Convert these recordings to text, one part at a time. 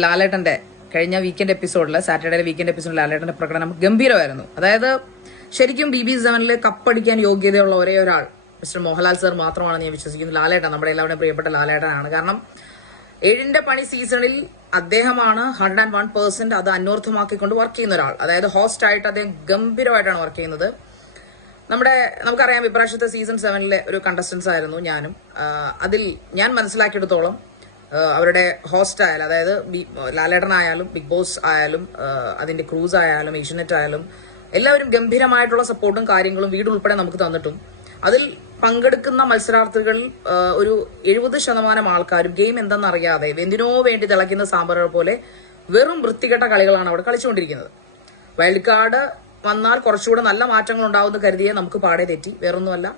ലാലേട്ടന്റെ കഴിഞ്ഞ വീക്കെൻഡ് എപ്പിസോഡിൽ സാറ്റർഡേ വീക്കെൻഡ് എപ്പിസോഡിൽ ലാലേട്ടന്റെ പ്രകടനം ഗംഭീരമായിരുന്നു. അതായത് ശരിക്കും BB7 കപ്പടിക്കാൻ യോഗ്യതയുള്ള ഒരേ ഒരാൾ മിസ്റ്റർ മോഹൻലാൽ സർ മാത്രമാണെന്ന് ഞാൻ വിശ്വസിക്കുന്നു. ലാലേട്ടൻ, നമ്മുടെ എല്ലാവരുടെയും പ്രിയപ്പെട്ട ലാലേട്ടനാണ്. കാരണം 7ന്റെ പണി സീസണിൽ അദ്ദേഹമാണ് 101% അത് അന്വർത്ഥമാക്കിക്കൊണ്ട് വർക്ക് ചെയ്യുന്ന ഒരാൾ. അതായത് ഹോസ്റ്റ് ആയിട്ട് അദ്ദേഹം ഗംഭീരമായിട്ടാണ് വർക്ക് ചെയ്യുന്നത്. നമുക്കറിയാം, ഇപ്രാവശ്യത്തെ സീസൺ 7 ഒരു കണ്ടസ്റ്റൻസ് ആയിരുന്നു ഞാനും. അതിൽ ഞാൻ മനസ്സിലാക്കിയെടുത്തോളം അവരുടെ ഹോസ്റ്റ് ആയാലും, അതായത് ലാലേട്ടൻ ആയാലും ബിഗ് ബോസ് ആയാലും അതിന്റെ ക്രൂസ് ആയാലും ഏഷ്യനെറ്റ് ആയാലും എല്ലാവരും ഗംഭീരമായിട്ടുള്ള സപ്പോർട്ടും കാര്യങ്ങളും വീട് ഉൾപ്പെടെ നമുക്ക് തന്നിട്ടും അതിൽ പങ്കെടുക്കുന്ന മത്സരാർത്ഥികളിൽ ഒരു 70% ആൾക്കാരും ഗെയിം എന്തെന്നറിയാതെ എന്തിനോ വേണ്ടി തിളയ്ക്കുന്ന സാമ്പാറുകൾ പോലെ വെറും വൃത്തികെട്ട കളികളാണ് അവിടെ കളിച്ചുകൊണ്ടിരിക്കുന്നത്. വൈൽഡ് കാർഡ് വന്നാൽ കുറച്ചുകൂടെ നല്ല മാറ്റങ്ങൾ ഉണ്ടാവുമെന്ന് കരുതിയേ നമുക്ക് പാടെ തെറ്റി. വേറൊന്നുമല്ല,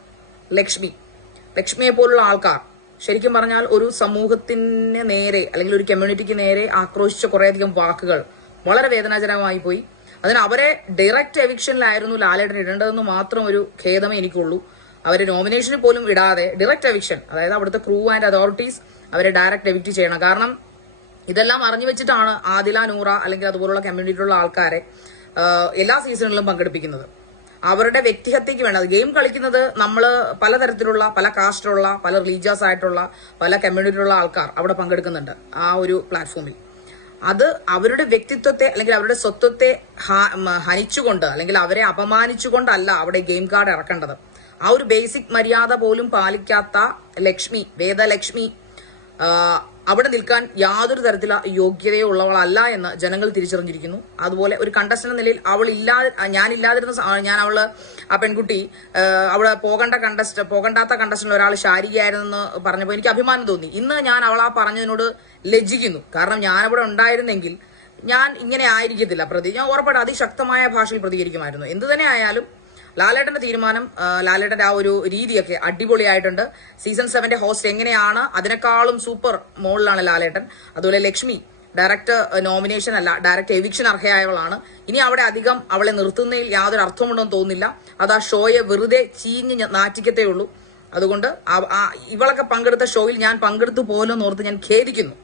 ലക്ഷ്മിയെ പോലുള്ള ആൾക്കാർ ശരിക്കും പറഞ്ഞാൽ ഒരു സമൂഹത്തിന് നേരെ അല്ലെങ്കിൽ ഒരു കമ്മ്യൂണിറ്റിക്ക് നേരെ ആക്രോശിച്ച കുറേയധികം വാക്കുകൾ വളരെ വേദനാജനകമായി പോയി. അതിന് അവരെ ഡയറക്റ്റ് എവിക്ഷനിലായിരുന്നു ലാലേട്ടൻ ഇടേണ്ടതെന്ന് മാത്രം ഒരു ഖേദമേ എനിക്കുള്ളൂ. അവരെ നോമിനേഷനിൽ പോലും ഇടാതെ ഡയറക്റ്റ് എവിക്ഷൻ, അതായത് അവിടുത്തെ ക്രൂ ആൻഡ് അതോറിറ്റീസ് അവരെ ഡയറക്റ്റ് എവിക്റ്റ് ചെയ്യണം. കാരണം ഇതെല്ലാം അറിഞ്ഞു വെച്ചിട്ടാണ് ആദില, നൂറ അല്ലെങ്കിൽ അതുപോലുള്ള കമ്മ്യൂണിറ്റിയിലുള്ള ആൾക്കാരെ എല്ലാ സീസണിലും പങ്കെടുപ്പിക്കുന്നത്. അവരുടെ വ്യക്തിഹത്യക്ക് വേണ്ട ഗെയിം കളിക്കുന്നത് നമ്മൾ പലതരത്തിലുള്ള പല കാസ്റ്റിലുള്ള പല റിലീജിയസ് ആയിട്ടുള്ള പല കമ്മ്യൂണിറ്റിയിലുള്ള ആൾക്കാർ അവിടെ പങ്കെടുക്കുന്നുണ്ട് ആ ഒരു പ്ലാറ്റ്ഫോമിൽ. അത് അവരുടെ വ്യക്തിത്വത്തെ അല്ലെങ്കിൽ അവരുടെ സ്വത്വത്തെ ഹനിച്ചുകൊണ്ട് അല്ലെങ്കിൽ അവരെ അപമാനിച്ചുകൊണ്ടല്ല അവിടെ ഗെയിം കാർഡ് ഇറക്കേണ്ടത്. ആ ഒരു ബേസിക് മര്യാദ പോലും പാലിക്കാത്ത വേദലക്ഷ്മി അവിടെ നിൽക്കാൻ യാതൊരു തരത്തിലുള്ള യോഗ്യതയോ ഉള്ളവളല്ല എന്ന് ജനങ്ങൾ തിരിച്ചറിഞ്ഞിരിക്കുന്നു. അതുപോലെ ഒരു കണ്ടസ്റ്റന്റ് നിലയിൽ ഞാൻ അവള് ആ പെൺകുട്ടി അവിടെ പോകണ്ടാത്ത കണ്ടസ്റ്റന്റ് ഒരാൾ ശാരികയായിരുന്നെന്ന് പറഞ്ഞപ്പോൾ എനിക്ക് അഭിമാനം തോന്നി. ഇന്ന് ഞാൻ അവളാ പറഞ്ഞതിനോട് ലജ്ജിക്കുന്നു. കാരണം ഞാൻ അവിടെ ഉണ്ടായിരുന്നെങ്കിൽ ഞാൻ ഇങ്ങനെ ആയിരിക്കത്തില്ല. ഞാൻ ഉറപ്പായിട്ട് അതിശക്തമായ ഭാഷയിൽ പ്രതികരിക്കുമായിരുന്നു. എന്തു തന്നെ ആയാലും ലാലേട്ടന്റെ തീരുമാനം, ലാലേട്ടന്റെ ആ ഒരു രീതിയൊക്കെ അടിപൊളിയായിട്ടുണ്ട്. സീസൺ 7 ഹോസ്റ്റ് എങ്ങനെയാണ് അതിനേക്കാളും സൂപ്പർ മോളിലാണ് ലാലേട്ടൻ. അതുപോലെ ലക്ഷ്മി ഡയറക്റ്റ് നോമിനേഷൻ അല്ല, ഡയറക്റ്റ് എവിക്ഷൻ അർഹയായവളാണ്. ഇനി അവിടെ അധികം അവളെ നിർത്തുന്നതിൽ യാതൊരു അർത്ഥമുണ്ടെന്ന് തോന്നുന്നില്ല. അത് ആ ഷോയെ വെറുതെ ചീഞ്ഞ് നാറ്റിക്കത്തേ ഉള്ളൂ. അതുകൊണ്ട് ഇവളൊക്കെ പങ്കെടുത്ത ഷോയിൽ ഞാൻ പങ്കെടുത്തു പോലെന്ന് ഓർത്ത് ഞാൻ ഖേദിക്കുന്നു.